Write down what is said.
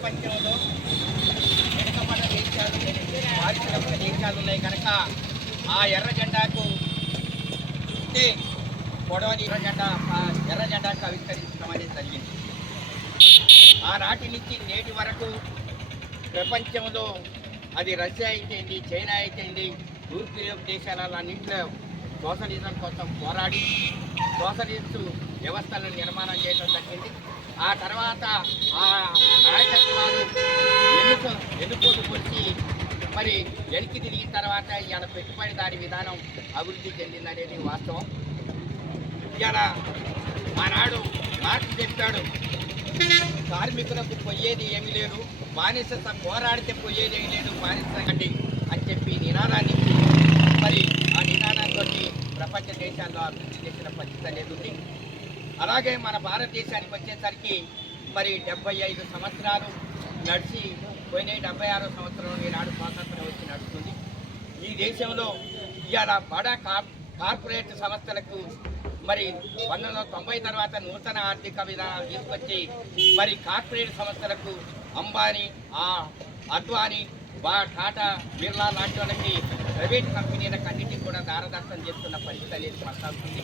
ప్రపంచంలో వెనుకబడ్డ దేశాలు పారిశ్రామిక దేశాలు ఉన్నాయి కనుక ఆ ఎర్ర జెండాకు చుట్టే పొడవని ఎర్ర జెండా ఆ ఎర్ర జెండాకు ఆవిష్కరించడం అనేది జరిగింది. ఆనాటి నుంచి నేటి వరకు ప్రపంచంలో అది రష్యా అయితేంది చైనా అయితేంది తూర్పు యూరోప్ దేశాలన్నింటిలో సోషలిజం కోసం పోరాడి సోషలిస్టు వ్యవస్థలను నిర్మాణం చేయడం జరిగింది. ఆ తర్వాత ఆ నాయకత్వాలు ఎన్నుకో ఎన్నుకోలు వచ్చి మరి వెనక్కి తిరిగిన తర్వాత ఇవాళ పెట్టుబడిదారి విధానం అభివృద్ధి చెందిందనేది వాస్తవం. ఇవాళ ఆనాడు మార్పు చెప్పాడు. కార్మికులకు పోయేది ఏమీ లేదు. బానిస పోరాడితే పోయేది ఏమీ లేదు. బానిస కండి అని చెప్పి నినాదాన్ని ఇచ్చి మరి ఆ నినాదంతో ప్రపంచ దేశాల్లో అభివృద్ధి చేసిన పరిస్థితి అనేది ఉంది. అలాగే మన భారతదేశానికి వచ్చేసరికి మరి డెబ్బై ఐదు సంవత్సరాలు నడిచి పోయిన డెబ్బై ఆరో సంవత్సరం ఈనాడు స్వాతంత్రం వచ్చి నడుస్తుంది. ఈ దేశంలో ఇవాళ బడా కార్పొరేట్ సంస్థలకు మరి పంతొమ్మిది తొంభై తర్వాత నూతన ఆర్థిక విధానాలు తీసుకొచ్చి మరి కార్పొరేట్ సంస్థలకు అంబానీ ఆ అద్వానీ బా టాటా బిర్లా లాంటి వాళ్ళకి ప్రైవేట్ కంపెనీలకు అన్నింటికి కూడా దారదర్శనం చేస్తున్న పరిస్థితి అనేది కొనసాగుతుంది.